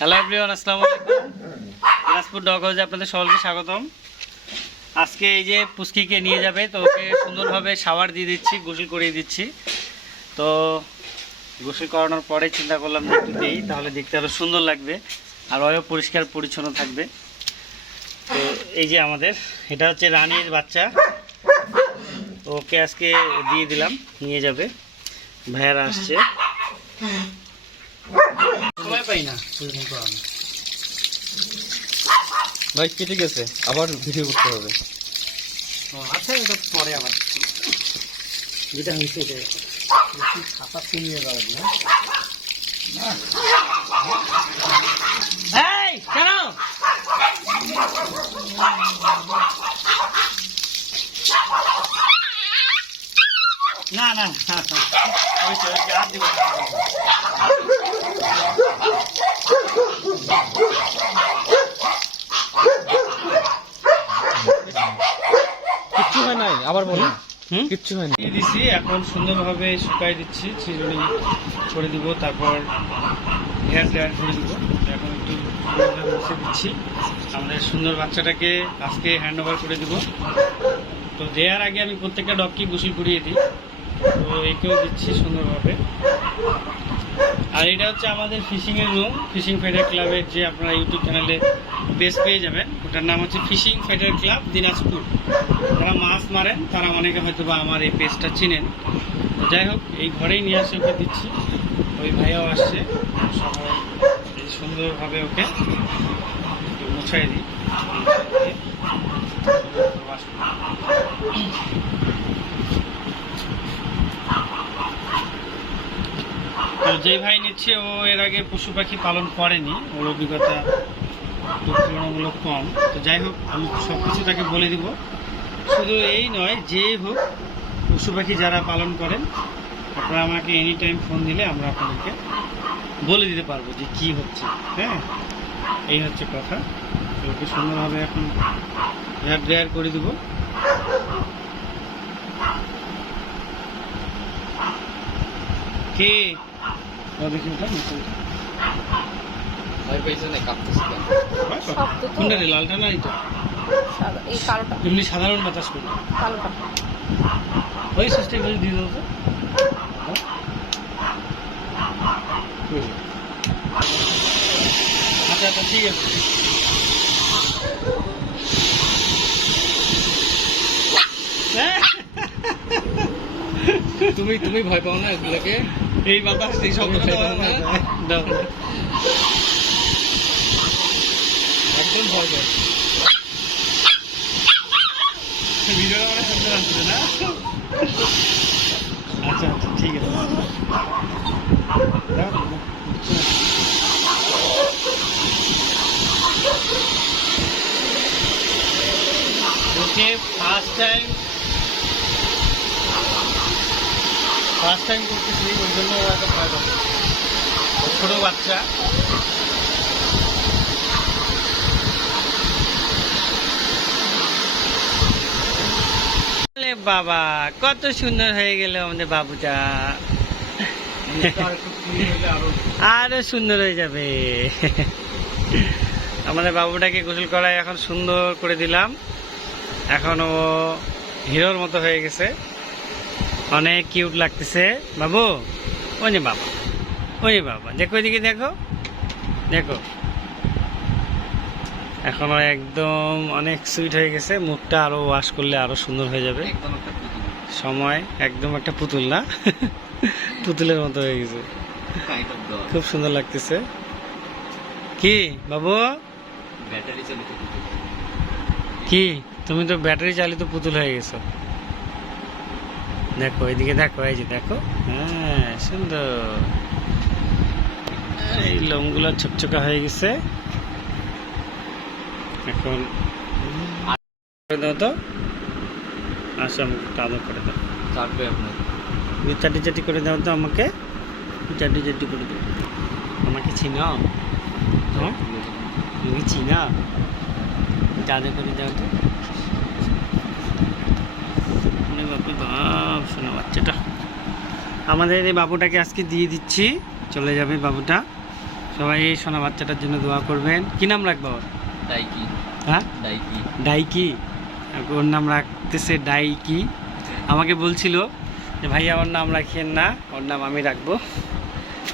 Hello everyone আসসালামু আলাইকুম। Dinajpur dog হাউসে আপনাদের সকলকে স্বাগতম। আজকে এই যে পুস্কিকে নিয়ে যাবে, তো ওকে সুন্দরভাবে শাওয়ার দিয়ে দিচ্ছি, গোসল করিয়ে দিচ্ছি। তো গোসল করানোর পরে চিন্তা করলাম যে একটু দিই, তাহলে দেখতে আরও সুন্দর লাগবে, আর ওয়ও পরিষ্কার পরিচ্ছন্ন থাকবে। তো এই যে আমাদের, এটা হচ্ছে রানীর বাচ্চা। ওকে আজকে দিয়ে দিলাম, নিয়ে যাবে। ভাইয়ারা আসছে। পাই না। সেরকম ভাই কেটে গেছে আবার ভিডিও করতে হবে। ও, আচ্ছা এটা পরে আবার। যেটা হয়েছে এটা খাতা কিনিয়ে দেওয়া না? এই কেন? না না। কিচ্ছু হয় নাই আবার বলুন হুম? কিচ্ছু হয় না দিছি এখন সুন্দরভাবে শুকাই দিচ্ছি চিরুনি করে দিব তারপর হেয়ার ড্রায়ার করে দিব। এখন একটু বসে দিচ্ছি। আমাদের সুন্দর বাচ্চাটাকে আজকে হ্যান্ড ওভার করে দিব। তো দেওয়ার আগে আমি প্রত্যেকটা ডগকে গোসল করিয়ে দিই। তো একেও দিচ্ছি সুন্দরভাবে। আর এটা হচ্ছে আমাদের ফিশিংয়ের রুম ফিশিং ফেডার ক্লাবের যে আপনারা ইউটিউব চ্যানেলে পেজ পেয়ে যাবেন, ওটার নাম হচ্ছে ফিশিং ফেডার ক্লাব দিনাজপুর। যারা মাছ মারেন, তারা অনেকে হয়তো বা আমার এই পেজটা চিনেন। যাই হোক, এই ঘরেই নিয়ে আসে ওকে দিচ্ছি। ওই ভাইয়াও আসছে। সহ এই সুন্দরভাবে ওকে মুছাই দিই। তো যেই ভাই নিচ্ছে, ও এর আগে পশু পাখি পালন করেনি। ওর অভিজ্ঞতা তুলনামূলক কম। তো যাই হোক, আমি সব কিছু তাকে বলে দিব। শুধু এই নয় যেই হোক, পশু পাখি যারা পালন করেন, আপনারা আমাকে এনি টাইম ফোন দিলে আমরা আপনাদেরকে বলে দিতে পারব যে কি হচ্ছে। হ্যাঁ? এই হচ্ছে কথা। ওকে সুন্দরভাবে এখন হেয়ার ড্রায়ার করে দিব। কে? কোনটা রে লালটা না এটা এই কালোটা। এমনি সাধারণ বাতাস করবে কালোটা। ওই সিস্টেম করে দিয়ে দেবো তো। হ্যাঁ? আচ্ছা আচ্ছা ঠিক আছে। হ্যাঁ? তুমি তুমি ভয় পাও না এগুলোকে? এই বাতাস এই দাও, দাও। একদম ভয় পাও। ভিডিওটা মানে না? আচ্ছা আচ্ছা ঠিক আছে। ফার্স্ট টাইম ফার্স্ট টাইম করতেছি ওই জন্য বাচ্চা। বাবা, কত সুন্দর হয়ে গেল আমাদের বাবুটা। আরও সুন্দর হয়ে যাবে। আমাদের বাবুটাকে গোসল করায় এখন সুন্দর করে দিলাম। এখন ও হিরোর মতো হয়ে গেছে। অনেক কিউট লাগতেছে। বাবু ওই যে বাবা ওই যে বাবা দেখো এদিকে দেখো দেখো। এখন একদম অনেক সুইট হয়ে গেছে মুখটা আরও ওয়াশ করলে আরও সুন্দর হয়ে যাবে। সময় একদম একটা পুতুল না? পুতুলের মতো হয়ে গেছে. খুব সুন্দর লাগতেছে। কি বাবু? কি তুমি তো ব্যাটারি চালিত পুতুল হয়ে গেছো। দেখো এদিকে দেখো এই যে দেখো। হ্যাঁ সুন্দর। এই লোমগুলো ছোকছোকা হয়ে গেছে। এখন করে দাও তো। আসো আমাকে করে দাও। আপনার। চাটি চাটি করে দাও তো আমাকে। চাটি চাটি করে দাও। আমাকে চিনাও। হ্যাঁ? তুমি চিনা করে দাও তো ওরে বাপরে বাপ শোনা বাচ্চাটা। আমাদের এই বাবুটাকে আজকে দিয়ে দিচ্ছি। চলে যাবে বাবুটা। সবাই এই সোনা বাচ্চাটার জন্য দোয়া করবেন। কি নাম রাখব? ডাইকি। হ্যাঁ? ডাইকি। ডাইকি? ওর নাম রাখতেছে ডাইকি। আমাকে বলছিল যে ভাইয়া ওর নাম রাখিয়েন না। ওর নাম আমি রাখব।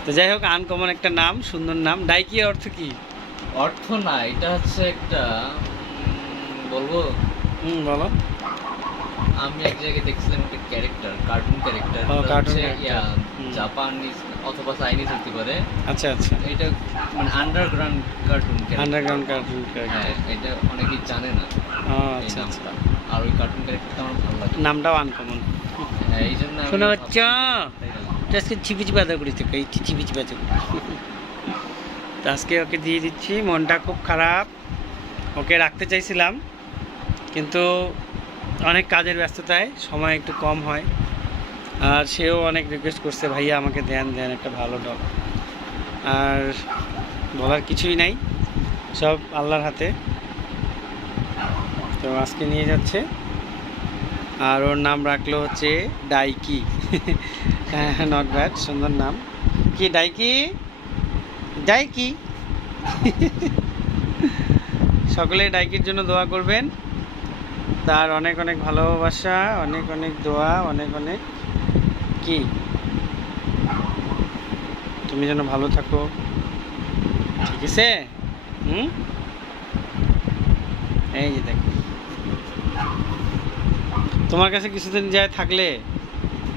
তো যাই হোক আনকমন একটা নাম সুন্দর নাম। ডাইকি অর্থ কি? অর্থ না এটা হচ্ছে একটা বলব? হুম বলো। আমি এক জায়গায় দেখছিলাম একটা ক্যারেক্টার কার্টুন ক্যারেক্টার। জাপানিজ অথবা চাইনিজ হতে পারে। আচ্ছা আচ্ছা। এটা মানে আন্ডারগ্রাউন্ড কার্টুন আন্ডারগ্রাউন্ড কার্টুন হ্যাঁ এটা অনেকেই জানে না আচ্ছা আচ্ছা। আর ওই কার্টুন ক্যারেক্টারটা আমার ভালো লাগে। নামটাও আনকমন হ্যাঁ এই জন্য শোনা বাচ্চা। না? আজকে ছিপিচি বাধা করেছে এই ছিপিচি বাধা তো আজকে ওকে দিয়ে দিচ্ছি মনটা খুব খারাপ। ওকে রাখতে চাইছিলাম কিন্তু অনেক কাজের ব্যস্ততায়, সময় একটু কম হয়। আর সেও অনেক রিকোয়েস্ট করছে, ভাইয়া, আমাকে দেন দেন একটা ভালো ডগ আর বলার কিছুই নাই, সব আল্লাহর হাতে। তো আজকে নিয়ে যাচ্ছে। আর ওর নাম রাখল হচ্ছে ডাইকি। হ্যাঁ নট ব্যাড, সুন্দর নাম। কি, ডাইকি? ডাইকি? সকলে ডাইকির জন্য দোয়া করবেন। তার অনেক অনেক ভালোবাসা অনেক অনেক দোয়া অনেক অনেক কি? তুমি যেন ভালো থাকো। ঠিক আছে? হুম? এই যে দেখো। তোমার কাছে কিছুদিন যায় থাকলে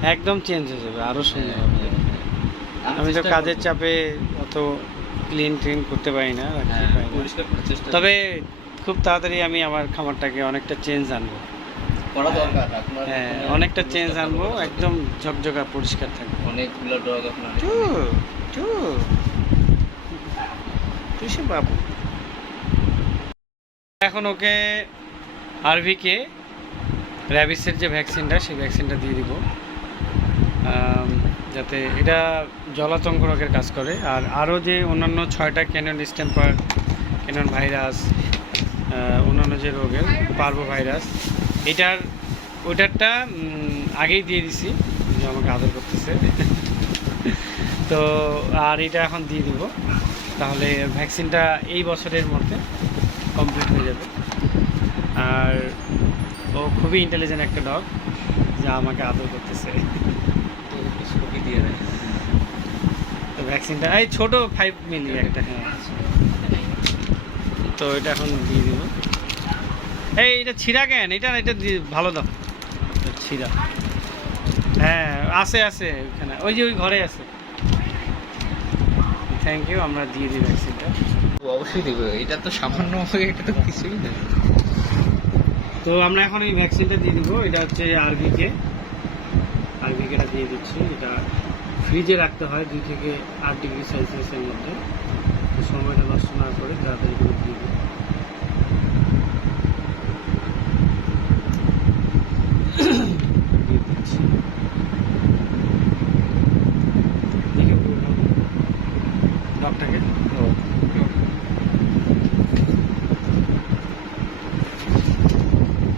একদম চেঞ্জ হয়ে যাবে আরও সুন্দর হবে। আমি তো কাজের চাপে অত ক্লিন ক্লিন করতে পারি না হ্যাঁ, তবে খুব তাড়াতাড়ি আমি আমার খামারটাকে অনেকটা চেঞ্জ আনব। হ্যাঁ অনেকটা চেঞ্জ আনব একদম ঝকঝকা পরিষ্কার থাকবে। অনেকগুলো ডগ আপনার তুই সে বাবু। এখন ওকে আরভিকে র্যাবিসের যে ভ্যাকসিনটা সেই ভ্যাকসিনটা দিয়ে দিব। যাতে এটা জলাতঙ্ক রোগের কাজ করে। আর আরও যে অন্যান্য ছয়টা ক্যানন স্ট্যাম্পার ক্যানন ভাইরাস অন্যান্য যে রোগের পার্বো ভাইরাস এটার ওইটারটা আগেই দিয়ে দিছি। যে আমাকে আদর করতেছে। তো আর এটা এখন দিয়ে দিব। তাহলে ভ্যাকসিনটা এই বছরের মধ্যে কমপ্লিট হয়ে যাবে। আর ও খুবই ইন্টেলিজেন্ট একটা ডগ যা আমাকে আদর করতেছে। তো দিয়ে তো ভ্যাকসিনটা এই ছোটো ফাইভ মিলি একটা হ্যাঁ। তো এটা এখন দিয়ে দিব। এই এটা ছিঁড়া কেন? এটা এটা দিয়ে ভালো দাও। এটা ছিঁড়া। হ্যাঁ আছে আছে ওখানে ওই যে ওই ঘরে আছে। থ্যাংক ইউ আমরা দিয়ে দিই ভ্যাকসিনটা অবশ্যই দেবে। এটা তো সামান্য এটা তো কিছুই না। তো আমরা এখন এই ভ্যাকসিনটা দিয়ে দিব। এটা হচ্ছে আরভিকে আরভিকেটা দিয়ে দিচ্ছি। এটা ফ্রিজে রাখতে হয় দুই থেকে আট ডিগ্রি সেলসিয়াসের মধ্যে। সময়টা নষ্ট না করে তাড়াতাড়ি করে দিয়ে দিই। ডগটাকে।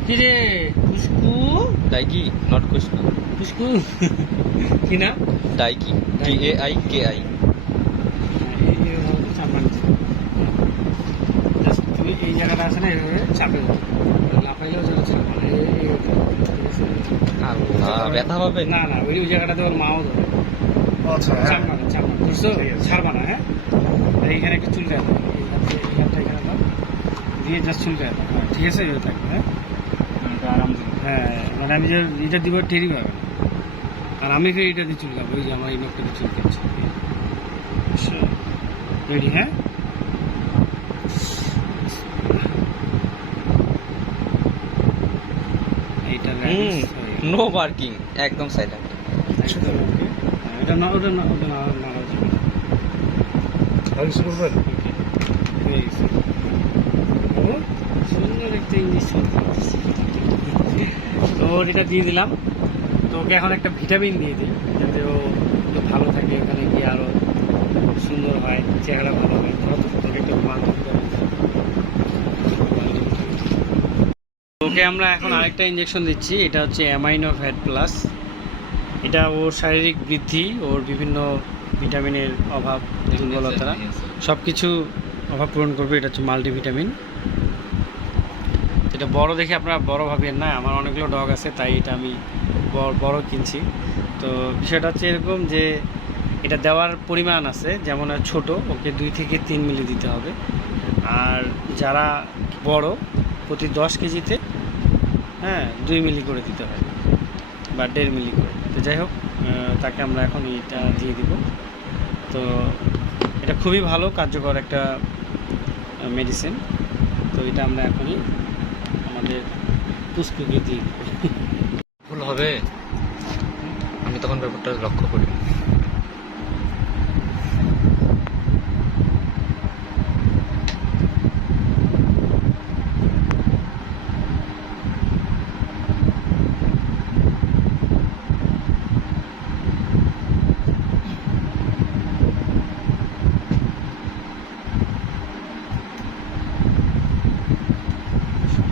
কি রে? খুশকু? Daiki not কুসনা খুশকু? কি না ডাইকি টি এ আই কে আই তুমি এই জায়গাটা আছে না এভাবে চাপে না পাইলেও যেন চাপ? আল্লাহ ব্যথা পাবে না না ওই ওই জায়গাটাতে ওর মাও ধরে। আচ্ছা। চাপ না চাপ না বুঝছ? ছাড়বা না হ্যাঁ? এইখানে একটু চুলকায় দাও। এই হাতে এখানে দাও। দিয়ে জাস্ট চুলকায় দাও। হ্যাঁ ঠিক আছে? এভাবে থাকবে হ্যাঁ? আরাম হ্যাঁ মানে আমি যে এটা দিব টেরি পাবে আর আমি ফের এটা দিয়ে ওই যে আমার এই নখটা দিয়ে চুলকাচ্ছে। রেডি হ্যাঁ এইটা rabies হয়ে গেল। নো পার্কিং একদম সাইলেন্ট এটা না ওটা না ওটা না না আর কিছু বলবেন? ও সুন্দর একটা ইঞ্জেকশন তো ওর এটা দিয়ে দিলাম। তো ওকে এখন একটা ভিটামিন দিয়ে দিই যাতে ও ভালো থাকে ওখানে গিয়ে আরও সুন্দর হয় চেহারা ভালো হয়। তোকে একটা ওকে আমরা এখন আরেকটা ইঞ্জেকশন দিচ্ছি এটা হচ্ছে অ্যামাইনো ফ্যাট প্লাস এটা ওর শারীরিক বৃদ্ধি ওর বিভিন্ন ভিটামিনের অভাব দুর্বলতা সব কিছু অভাব পূরণ করবে এটা হচ্ছে মাল্টিভিটামিন এটা বড় দেখে আপনারা বড় ভাবেন না আমার অনেকগুলো ডগ আছে তাই এটা আমি বড় বড় কিনছি। তো বিষয়টা হচ্ছে এরকম যে এটা দেওয়ার পরিমাণ আছে যেমন ছোট ওকে দুই থেকে তিন মিলি দিতে হবে। আর যারা বড় প্রতি দশ কেজিতে হ্যাঁ দুই মিলি করে দিতে হয় বা দেড় মিলি করে। তো যাই হোক তাকে আমরা এখন এটা দিয়ে দিব। তো এটা খুবই ভালো, কার্যকর একটা মেডিসিন তো এটা আমরা এখনই আমাদের পুষ্পকে দিব। ভুল হবে। আমি তখন ব্যাপারটা লক্ষ্য করি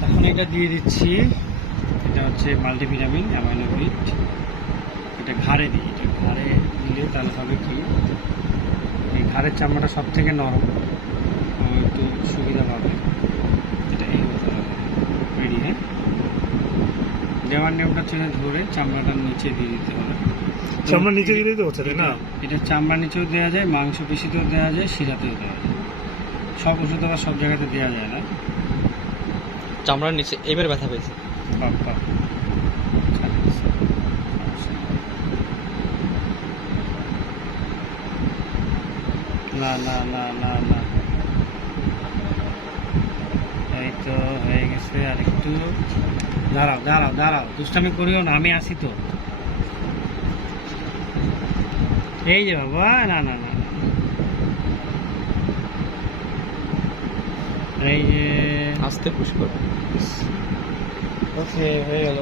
এখন এটা দিয়ে দিচ্ছি। এটা হচ্ছে মাল্টিভিটামিন অ্যামাইনোভিট এটা ঘাড়ে দিই। এটা ঘাড়ে দিলে তাহলে হবে কি? এই ঘাড়ের চামড়াটা সব থেকে নরম একটু সুবিধা পাবে। এটা এই হতে হবে। রেডি হ্যাঁ? দেওয়ার নিয়মটা হচ্ছে ধরে চামড়াটার নিচে দিয়ে দিতে হবে। চামড়া নিচে দিলেই তো হচ্ছে না? এটা চামড়া নিচেও দেওয়া যায় মাংস পেশিতেও দেওয়া যায় শিরাতেও দেওয়া যায়। সব ওষুধ আবার সব জায়গাতে দেওয়া যায় না। চামড়ার নিচে এবার ব্যথা পেয়েছে। না না না না না এই তো হয়ে গেছে আর একটু দাঁড়াও দাঁড়াও দাঁড়াও, দুষ্টামি করিও না, আমি আসি তো এই যে বাবা না না না। এই যে আস্তে পুশ করো ওকে হয়ে গেল।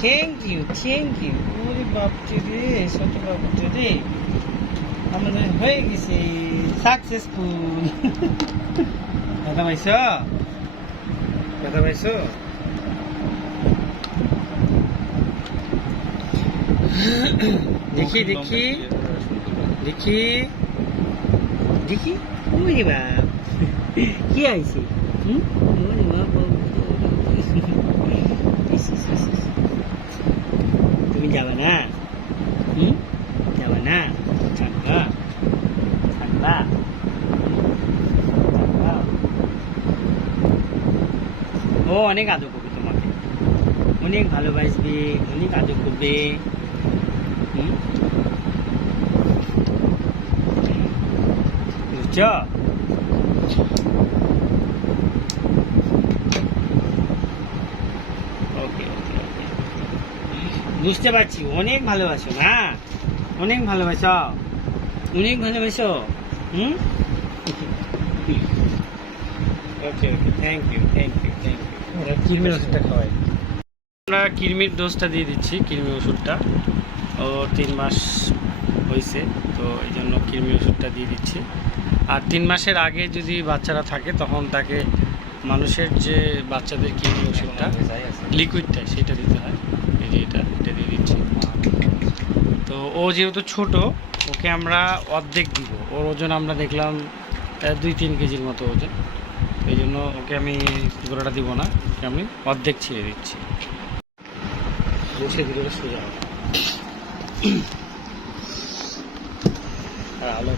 থ্যাংক ইউ থ্যাংক ইউ ওরে বাপরে রে, ছোট বাপরে রে। আমাদের হয়ে গেছে। সাকসেসফুল কথা পাইছ? কথা পাইছ? দেখি দেখি। দেখি। দেখি? ওরে বাপ। কি আইছে হুম। তুমি যাবে না? হুম যাবে না? থাকবা? থাকবা? ও, অনেক আদর করবে তোমাকে। অনেক ভালোবাসবে, অনেক আদর করবে। হুম? বুঝছ ওকে ওকে ওকে বুঝতে পারছি অনেক ভালোবাসো না অনেক ভালোবাসো অনেক ভালোবাসো হুম okay okay thank you thank you thank you Kirmir ওষুধটা খাওয়াই আমরা কিরমির ডোজটা দিয়ে দিচ্ছি কিরমির ওষুধটা ও তিন মাস হয়েছে তো এই জন্য কিরমির ওষুধটা দিয়ে দিচ্ছি আর তিন মাসের আগে যদি বাচ্চারা থাকে তখন তাকে মানুষের যে বাচ্চাদের কিরমির ওষুধটা লিকুইডটা সেটা দিতে হয় এই যে এটা এটা দিয়ে দিচ্ছি তো ও যেহেতু ছোট, ওকে আমরা অর্ধেক দিব। ওর ওজন আমরা দেখলাম দুই তিন কেজির মতো ওজন। এই জন্য ওকে আমি গোড়াটা দিব না, ওকে আমি অর্ধেক ছিঁড়ে দিচ্ছি। হবে। আলো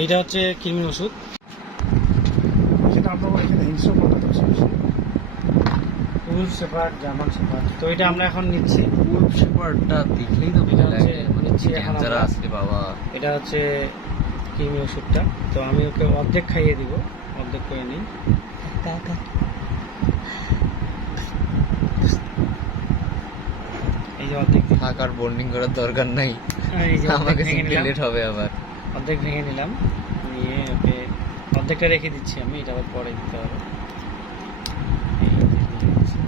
এইটা হচ্ছে কৃমির ওষুধ সেটা আমরা এখানে হিংস্র কোনটা তো সমস্যা উল সেপার জার্মান সেপার তো এটা আমরা এখন নিচ্ছি। উল্ফ শেপার্ডটা দেখলেই তো এটা লাগে মানে ডেঞ্জার আছে বাবা। এটা হচ্ছে কৃমি ওষুধটা। তো আমি ওকে অর্ধেক খাইয়ে দিব। অর্ধেক করে নিই। এই যে অর্ধেক। থাক আর বন্ডিং করার দরকার নাই। আর এই যে আমাকে লেট হবে আবার। অর্ধেক ভেঙে নিলাম। নিয়ে ওকে অর্ধেকটা রেখে দিচ্ছি আমি। এটা আবার পরে দিতে হবে এই যে দিয়ে দিচ্ছি।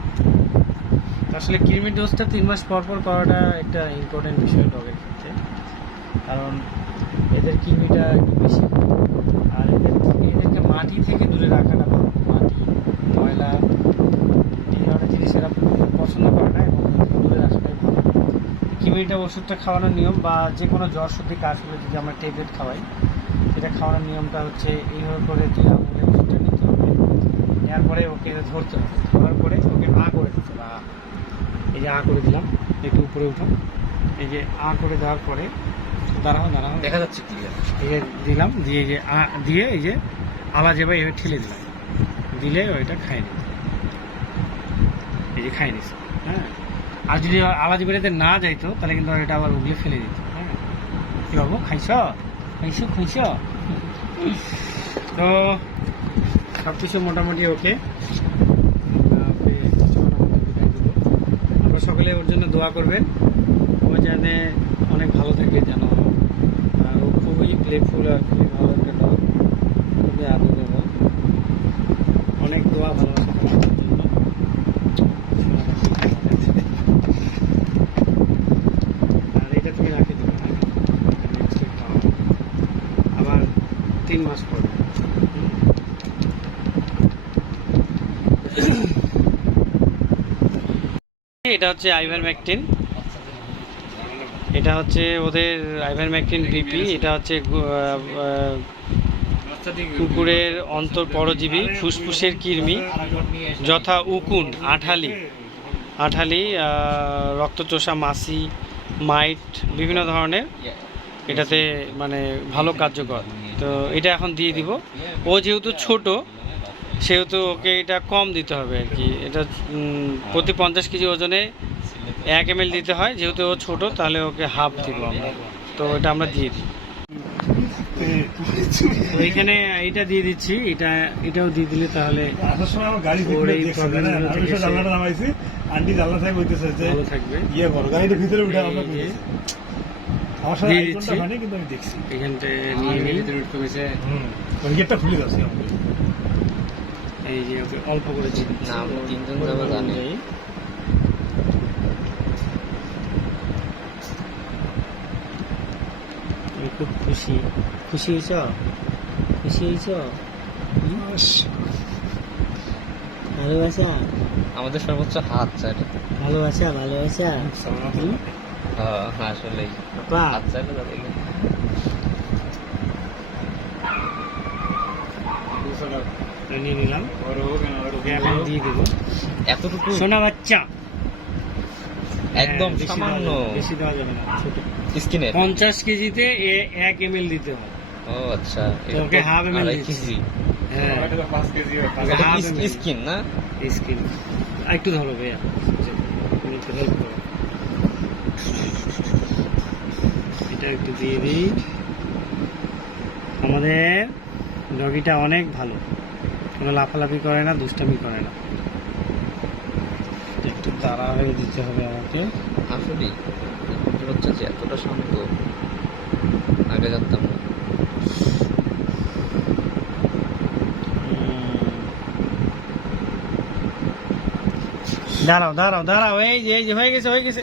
তো আসলে কৃমি ডোজটা তিন মাস পর পর করাটা একটা ইম্পর্টেন্ট বিষয় ডগের ক্ষেত্রে। কারণ এদের কৃমিটা একটু বেশি আর এদের এদেরকে মাটি থেকে দূরে রাখাটা ভালো। মাটি, ময়লা, এই ধরনের জিনিস এরা পছন্দ করে না এবং দূরে রাখাটাই ভালো। কৃমিটা ওষুধটা খাওয়ানোর নিয়ম বা যে কোনো জ্বর সর্দি, কাশ হলে যদি আমরা ট্যাবলেট খাওয়াই সেটা খাওয়ানোর নিয়মটা হচ্ছে এইভাবে করে দুই আঙুলে ওষুধটা নিতে হবে। নেওয়ার পরে ওকে ধরতে হবে। ধরার পরে ওকে আ করে দিতে হবে। এই যে আ করে দিলাম একটু উপরে উঠো এই যে আ করে দেওয়ার পরে দাঁড়াও দাঁড়াও। দেখা যাচ্ছে ক্লিয়ার এই যে দিলাম দিয়ে যে আ দিয়ে এই যে আলা যাবে এভাবে ঠেলে দিলাম। দিলে ওইটা খাই নিত এই যে খাই নিস হ্যাঁ। আর যদি আলাদা বেড়াতে না যাইতো তাহলে কিন্তু এটা আবার উগলে ফেলে দিত হ্যাঁ। কি বাবু খাইছ? খাইছ খাইছ তো সব কিছু মোটামুটি ওকে আমরা ওকে চলানোর মধ্যে বিদায় দেবো। আমরা সকলে ওর জন্য দোয়া করবেন। ও যেন অনেক ভালো থাকে যেন। আর ও খুবই প্লেফুল আর খুবই ভালো একটা ডগ খুবই আদরের অনেক দোয়া ভালোবাসা করা ওর জন্য। আর এটা তুমি রাখে দেবে হ্যাঁ Next week খাওয়াবো। আবার তিন মাস পর এটা হচ্ছে আইভার ম্যাকটিন এটা হচ্ছে ওদের আইভার ম্যাকটিন বিপি এটা হচ্ছে কুকুরের অন্তর পরজীবী, ফুসফুসের কৃমি, যথা উকুন, আঠালি। আঠালি রক্তচোষা মাসি মাইট, বিভিন্ন ধরনের। এটাতে মানে ভালো কার্যকর। তো এটা এখন দিয়ে দিব। ও যেহেতু ছোট সেহেতু ওকে এটা কম দিতে হবে আর কি। এটা প্রতি পঞ্চাশ কেজি ওজনে এক এম দিতে হয়। যেহেতু ও ছোট তাহলে ওকে হাফ দিব আমরা। তো এটা আমরা দিয়ে দিই। এখানে এটা দিয়ে দিচ্ছি। এটা এটাও দিয়ে দিলে তাহলে আসার সময় আমার গাড়ি ওর এই দেখছি problem জানেন? গুলো আমি থেকে সব জানলাটা নামাইছি আন্টি জানলা থেকে বলতেছে যে থাকবে। ইয়ে করো গাড়িটা ভিতরে উঠে আমরা দিয়ে দিচ্ছি। এখানটায় নিয়ে গেটটা খুলে যাচ্ছে আমাকে এই যে ওকে অল্প করে না, আমরা তিনজন যাব জানি। খুব খুশি। খুশি হয়েছ? খুশি হয়েছ? ভালোবাসা? আমাদের সর্বোচ্চ হাত চাইলে ভালোবাসা ভালোবাসা? হ্যাঁ আসলেই। হাত চাইলে নিয়ে নিলাম। ওকে এখন দিয়ে দেবো। এতটুকু? সোনা বাচ্চা। একদম হ্যাঁ, বেশি দেওয়া সামান্য বেশি দেওয়া যাবে না ছোট। স্কিনের? পঞ্চাশ কেজিতে এ এক এম এল দিতে হয় ও আচ্ছা। Okay KG. হ্যাঁ। স্কিন না? স্কিন। একটু ধরো ভাইয়া। হেল্প করো এটা একটু দিয়ে দিই। আমাদের ডগিটা অনেক ভালো। কোনো লাফালাফি করে না দুষ্টামি করে না একটু তাড়া হয়ে দিতে হবে আমাকে আসলেই মনে হচ্ছে যে এতটা শান্ত আগে জানতাম না দাঁড়াও দাঁড়াও দাঁড়াও এই যে এই যে হয়ে গেছে হয়ে গেছে।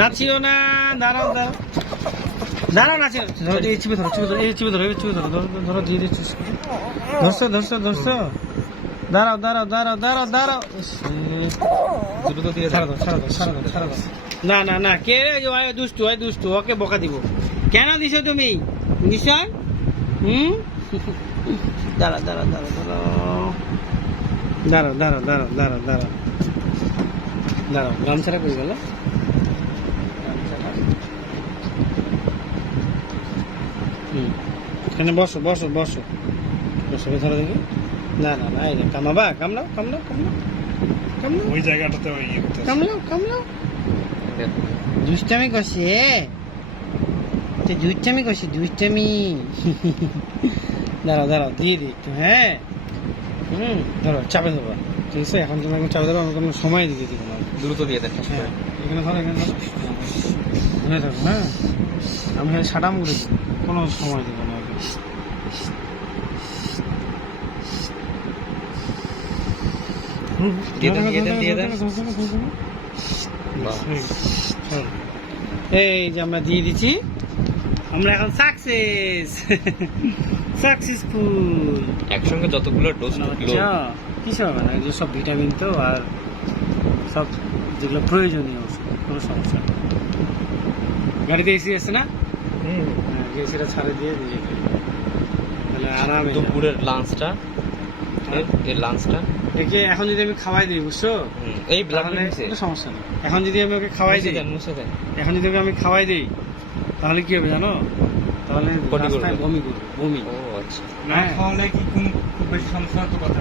নাচিও না দাঁড়াও দাঁড়াও দাঁড়াও নাচিও চিপে ধরো চিপে ধরো এই চিপে ধরো চিপে ধরো ধরো, ধরো দিয়ে দিচ্ছি ধরছো ধরছো ধরছো? দাঁড়াও দাঁড়াও দাঁড়াও দাঁড়াও দাঁড়াও। দ্রুত দিয়ে ছাড়া না না না, কে রে? দুষ্টু ওই দুষ্টু, ওকে বকা দিব। কেন দিছো তুমি? দিছ হুম? দাঁড়া দাঁড়া দাঁড়া দাঁড়াও। দাঁড়াও দাঁড়াও দাঁড়াও দাঁড়াও দাঁড়াও। দাঁড়াও, গামছাটা করে গেল। এখানে বসো বসো বসো। এ ধরো দেখি। না না না এই যে কামাবা কামলাও কামলাও কামলাও কামলাও ওই জায়গাটাতে ওই ইয়ে। কামলাও কামলাও দুষ্টামি করছে তো দুষ্টামি করছে দুষ্টামি। দাঁড়াও দাঁড়াও দিয়ে দিই একটু হ্যাঁ। হুম ধরো চাপে ধরো। ঠিক আছে এখন তুমি এখন চাপে ধরো আমি কোনো সময় দিতে দিব না দ্রুত দিয়ে দেন হ্যাঁ এখানে ধরো এখানে ধরো। ধরে থাকো হ্যাঁ। আমি এখানে সাটাম করে কোনো সময় দেবো না ওকে হুম, দিয়ে দেন, দিয়ে দেন, দিয়ে দেন। এই যে আমরা দিয়ে দিচ্ছি। আমরা এখন সাকসেস সাকসেসফুল একসঙ্গে যতগুলো ডোজ ঢুকলো কিসব হবে না? এগুলো সব ভিটামিন তো আর সব যেগুলো প্রয়োজনীয় ওষুধ কোনো সমস্যা গাড়িতে এসি আছে না? হুম। হ্যাঁ এসিটা ছাড়ে দিয়ে দিয়ে। তাহলে আরামে। দুপুরের লাঞ্চটা এর লাঞ্চটা একে এখন যদি আমি খাওয়াই দিই বুঝছ? এই ব্লাড কোনো সমস্যা নেই। এখন যদি আমি ওকে খাওয়াই দিই এখন যদি ওকে আমি খাওয়াই দিই তাহলে কি হবে জানো? তাহলে। রাস্তায় বমি করবে বমি। ও আচ্ছা। না খাওয়ালে কি কোনো খুব বেশি সমস্যা তো কথা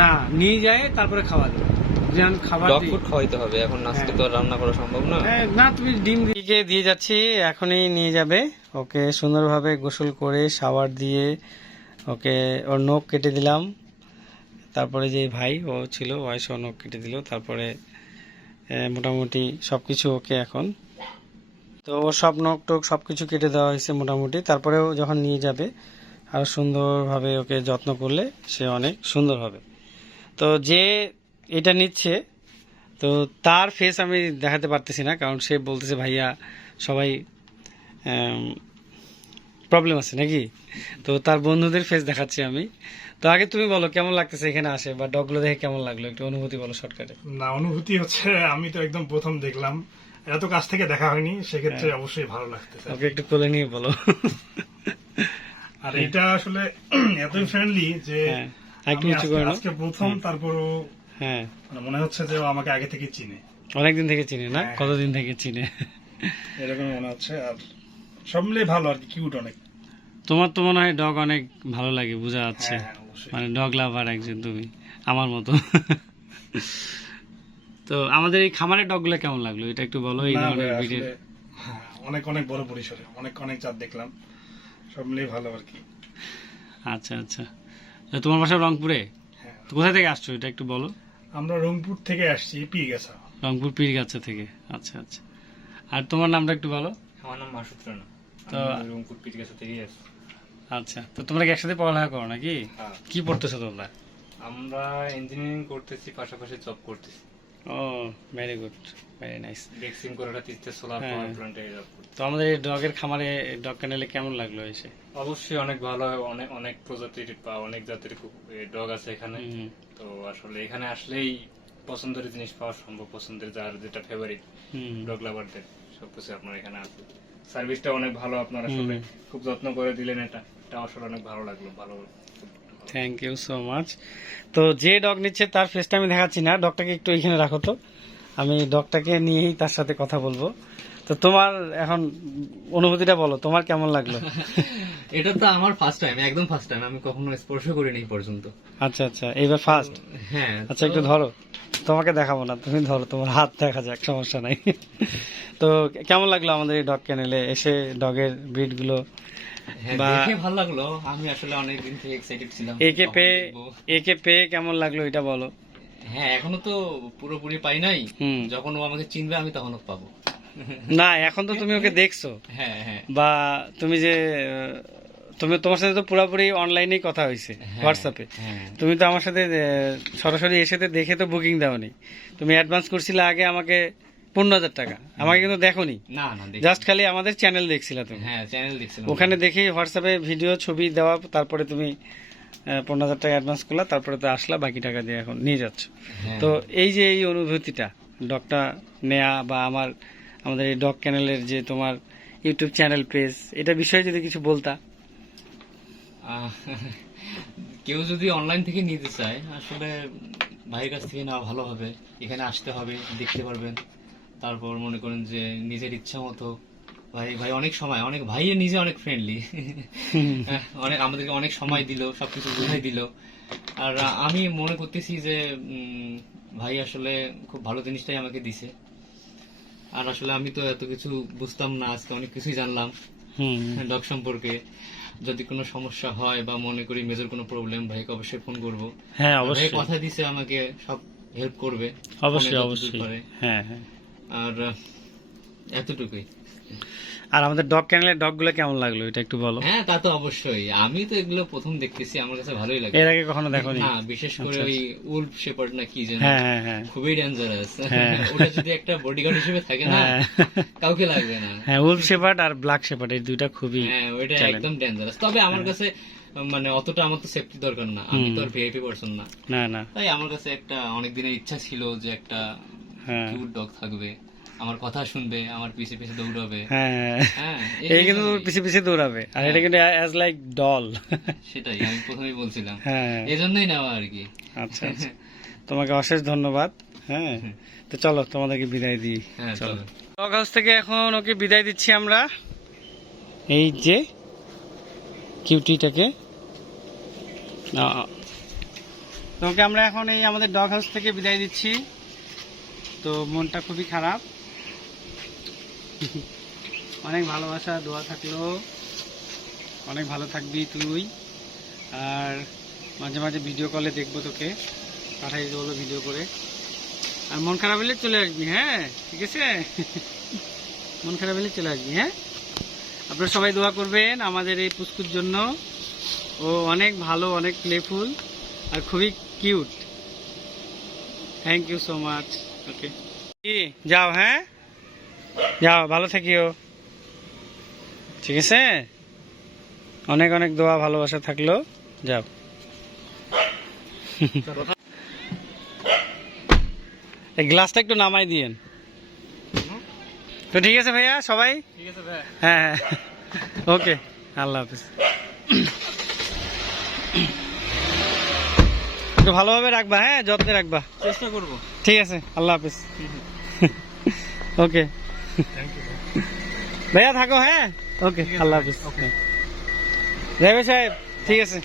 না। নিয়ে যায় তারপরে খাওয়া দেবে। যদি আমি খাবার ডগ ফুড খাওয়াইতে হবে এখন আজকে তো আর রান্না করা সম্ভব না। হ্যাঁ, না তুমি ডিম দিয়ে দিয়ে যাচ্ছি এখনই নিয়ে যাবে। ওকে সুন্দরভাবে গোসল করে শাওয়ার দিয়ে ওকে ওর নখ কেটে দিলাম। তারপরে যে ভাই, ও ছিল, বয়স ও নখ কেটে দিল। তারপরে মোটামুটি সব কিছু ওকে এখন। তো ওর সব নখ টোক সব কিছু কেটে দেওয়া হয়েছে মোটামুটি। তারপরেও যখন নিয়ে যাবে, আর সুন্দরভাবে ওকে যত্ন করলে সে অনেক সুন্দর হবে। তো যে এটা নিচ্ছে, তো তার ফেস আমি দেখাতে পারতেছি না, কারণ সে বলতেছে, ভাইয়া, সবাই প্রবলেম আছে নাকি? তো তার বন্ধুদের ফেস দেখাচ্ছি আমি। তো আগে তুমি বলো কেমন লাগতেছে এখানে আসে? বা ডগগুলো দেখে কেমন লাগল? একটু অনুভূতি বলো শর্টকাটে না অনুভূতি হচ্ছে আমি তো একদম প্রথম দেখলাম। এত কাছ থেকে দেখা হয়নি সেক্ষেত্রে হ্যাঁ। অবশ্যই ভালো লাগতেছে। ওকে একটু কোলে নিয়ে বলো। আর এটা আসলে এতই ফ্রেন্ডলি যে হ্যাঁ আজকে- করে নাও। আজকে প্রথম তারপরও হ্যাঁ। মানে মনে হচ্ছে যে ও আমাকে আগে থেকে চিনে। অনেকদিন থেকে চিনে না? হ্যাঁ। কতদিন থেকে চিনে? এরকম মনে হচ্ছে আর সব মিলিয়ে ভালো আর কি কিউট অনেক। তোমার তো মনে হয় ডগ অনেক ভালো লাগে বোঝা যাচ্ছে। মানে ডগ লাভার একজন তুমি আমার মতো। তো আমাদের এই খামারের ডগগুলো কেমন লাগল? এটা একটু বলো এই ধরনের আসলে, হ্যাঁ, অনেক অনেক বড় পরিসরে অনেক অনেক জাত দেখলাম। সব মিলিয়ে ভালো আর কি। আচ্ছা আচ্ছা। তোমার বাসা রংপুরে? হ্যাঁ। কোথা থেকে আসছো? এটা একটু বলো। আমরা রংপুর থেকে আসছি পি গেছা রংপুর পীরগাছা থেকে। আচ্ছা আচ্ছা। আর তোমার নামটা একটু বলো। আমার নাম মাসুদ রানা। তো আমি রংপুর পিটিকাছা থেকেই আছি আচ্ছা তো তোমরা কি একসাথে পড়ালেখা করো নাকি? হ্যাঁ। কি পড়তেছো তোমরা? আমরা ইঞ্জিনিয়ারিং করতেছি পাশাপাশি জব করতেছি। ও very good very nice vaccine করাটা তিস্তে সোলার। পাওয়ার প্ল্যান্টে জব তো আমাদের এই ডগের খামারে ডগ ক্যানেলে কেমন লাগল এসে? অবশ্যই অনেক ভালো অনেক অনেক প্রজাতির বা অনেক জাতের ডগ আছে এখানে। তো আসলে এখানে আসলেই পছন্দের জিনিস পাওয়া সম্ভব পছন্দের যার যেটা ফেভারিট ডগ লাভারদের সবকিছু আপনার এখানে আছে। সার্ভিসটা অনেক ভালো আপনার আসলে খুব যত্ন করে দিলেন এটা। এটা আসলে অনেক ভালো লাগল ভালো থ্যাংক ইউ সো মাচ তো যে ডগ নিচ্ছে তার ফেসটা আমি দেখাচ্ছি না ডগটাকে একটু এখানে রাখো তো। আমি ডগটাকে নিয়েই তার সাথে কথা বলব। তো তোমার এখন অনুভূতিটা বলো তোমার কেমন লাগল? এটা তো আমার ফার্স্ট টাইম একদম ফার্স্ট টাইম আমি কখনো স্পর্শ করিনি পর্যন্ত। আচ্ছা আচ্ছা এইবার ফার্স্ট হ্যাঁ আচ্ছা একটু ধরো। তোমাকে দেখাবো না তুমি ধরো তোমার হাত দেখা যাক সমস্যা নাই। তো কেমন লাগল আমাদের এই ডগ ক্যানেলে এসে ডগের ব্রিডগুলো বা- দেখে ভালো লাগল। আমি আসলে অনেক দিন থেকে এক্সাইটেড ছিলাম। একে পেয়ে একে পেয়ে কেমন লাগল এটা বলো? হ্যাঁ এখনও তো পুরোপুরি পাই নাই। যখন ও আমাকে চিনবে আমি তখন পাবো। না এখন তো তুমি ওকে দেখছ। হ্যাঁ হ্যাঁ। বা তুমি যে তুমি তোমার সাথে তো পুরোপুরি অনলাইনেই কথা হয়েছে হ্যাঁ, হোয়াটসঅ্যাপে হ্যাঁ। তুমি তো আমার সাথে সরাসরি এসে দেখে তো বুকিং দাওনি। তুমি অ্যাডভান্স করছিলে আগে আমাকে পনেরো হাজার টাকা। আমাকে কিন্তু দেখোনি। না না জাস্ট খালি আমাদের চ্যানেল দেখছিলে তুমি। হ্যাঁ চ্যানেল দেখছিলাম। ওখানে দেখেই হোয়াটসঅ্যাপে ভিডিও ছবি দেওয়া তারপরে তুমি পনেরো হাজার টাকা অ্যাডভান্স করলা তারপরে তো আসলা বাকি টাকা দিয়ে এখন নিয়ে যাচ্ছ। হ্যাঁ। তো এই যে এই অনুভূতিটা ডগটা নেয়া বা আমার আমাদের এই ডগ চ্যানেলের যে তোমার ইউটিউব চ্যানেল পেজ এটা বিষয়ে যদি কিছু বলতা। কেউ যদি অনলাইন থেকে নিতে চায় আসলে ভাইয়ের কাছ থেকে নেওয়া ভালো হবে। এখানে আসতে হবে দেখতে পারবেন। তারপর মনে করেন যে নিজের ইচ্ছা মতো ভাই ভাই অনেক সময় অনেক ভাই নিজে অনেক ফ্রেন্ডলি অনেক আমাদেরকে অনেক সময় দিল সবকিছু বুঝাই দিল। আর আমি মনে করতেছি যে ভাই আসলে খুব ভালো জিনিসটাই আমাকে দিছে। আর আসলে আমি তো এত কিছু বুঝতাম না আজকে অনেক কিছুই জানলাম। হুম। ডগ সম্পর্কে। যদি কোনো সমস্যা হয় বা মনে করি মেজর কোনো প্রবলেম ভাইকে অবশ্যই ফোন করব। হ্যাঁ অবশ্যই। কথা দিছে আমাকে সব হেল্প করবে। অবশ্যই অবশ্যই। হ্যাঁ হ্যাঁ। আর এতটুকুই। আর আমাদের ডগ চ্যানেলের ডগগুলো কেমন লাগল এটা একটু বলো। হ্যাঁ তা তো অবশ্যই। আমি তো এগুলো প্রথম দেখতেছি আমার কাছে ভালোই লাগে। এর আগে কখনো দেখোনি? হ্যাঁ বিশেষ করে আচ্ছা, ওই উল্ফ শেপার্ড না কি যেন হ্যাঁ হ্যাঁ হ্যাঁ। খুবই ডেঞ্জারাস হ্যাঁ। ওটা যদি একটা বডিগার্ড হিসেবে থাকে না হ্যাঁ। কাউকে লাগবে না। হ্যাঁ উলফ শেপার্ড আর ব্ল্যাক শেপার্ড এই দুইটা খুবই হ্যাঁ ওইটা একদম ডেঞ্জারাস তবে আমার কাছে মানে অতটা আমার তো সেফটি দরকার না। আমি তো আর ভিআইপি পারসন না। না না। তাই আমার কাছে একটা অনেক দিনের ইচ্ছা ছিল যে একটা হ্যাঁ কিউট ডগ থাকবে আমার কথা শুনবে আমার পিছে পিছে দৌড়াবে। হ্যাঁ হ্যাঁ। এই কিন্তু পিছে পিছে দৌড়াবে আর এটা কিন্তু অ্যাজ লাইক ডল সেটাই আমি প্রথমেই বলছিলাম। হ্যাঁ। এই জন্যই নেওয়া আর কি। আচ্ছা আচ্ছা। তোমাকে অশেষ ধন্যবাদ হ্যাঁ। তো চলো তোমাদেরকে বিদায় দিই। হ্যাঁ চলো। ডগ হাউস থেকে এখন ওকে বিদায় দিচ্ছি আমরা। এই যে কিউটিটাকে তো ওকে আমরা এখন এই আমাদের ডগ হাউস থেকে বিদায় দিচ্ছি। তো মনটা খুবই খারাপ। অনেক ভালোবাসা, দোয়া থাকল। অনেক ভালো থাকবি তুই। আর মাঝে মাঝে ভিডিও কলে দেখব তোকে। পাঠাই দেবো ভিডিও করে। আর মন খারাপ হলে চলে আসবি হ্যাঁ? ঠিক আছে? মন খারাপ হলে চলে আসবি হ্যাঁ? আপনারা সবাই দোয়া করবেন আমাদের এই পুষ্কুর জন্য। ও অনেক ভালো, অনেক প্লেফুল আর খুবই cute thank you so much okay কি? যাও হ্যাঁ? যাও ভালো থাকিও। ঠিক আছে? অনেক অনেক দোয়া ভালোবাসা থাকল। যাও। এই গ্লাসটা একটু নামাই দিয়েন। তো ঠিক আছে ভাইয়া সবাই? ঠিক আছে ভাই হ্যাঁ হ্যাঁ। ওকে আল্লাহ হাফিজ। একটু ভালোভাবে রাখবা হ্যাঁ? যত্নে রাখবা। চেষ্টা করব। ঠিক আছে আল্লাহ হাফিজ। ওকে। ভাইয়া থাকো হ্যাঁ? ওকে আল্লাহ হাফিজ। ড্রাইভার সাহেব ঠিক আছে।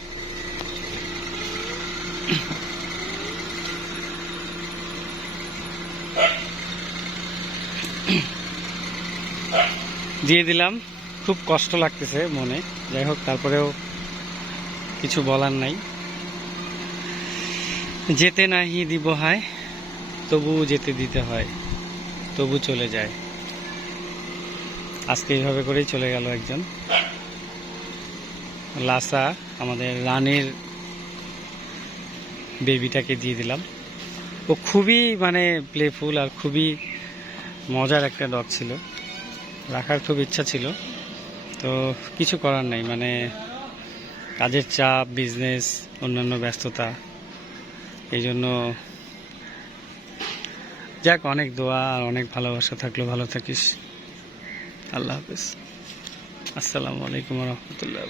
দিয়ে দিলাম। খুব কষ্ট লাগতেছে মনে। যাই হোক তারপরেও কিছু বলার নাই। যেতে নাহি দিব হায় তবু যেতে দিতে হয়, তবু চলে যায়। আজকে এইভাবে করেই চলে গেল একজন। লাসা আমাদের রানীর বেবিটাকে দিয়ে দিলাম। ও খুবই মানে প্লেফুল আর খুবই মজার একটা ডগ ছিল। রাখার খুব ইচ্ছা ছিল। তো কিছু করার নাই মানে কাজের চাপ বিজনেস অন্যান্য ব্যস্ততা এই জন্য যাক, অনেক দোয়া আর অনেক ভালোবাসা থাকলে। ভালো থাকিস। আল্লাহ হাফিজ। আসসালামু আলাইকুম রহমতুল্লাহ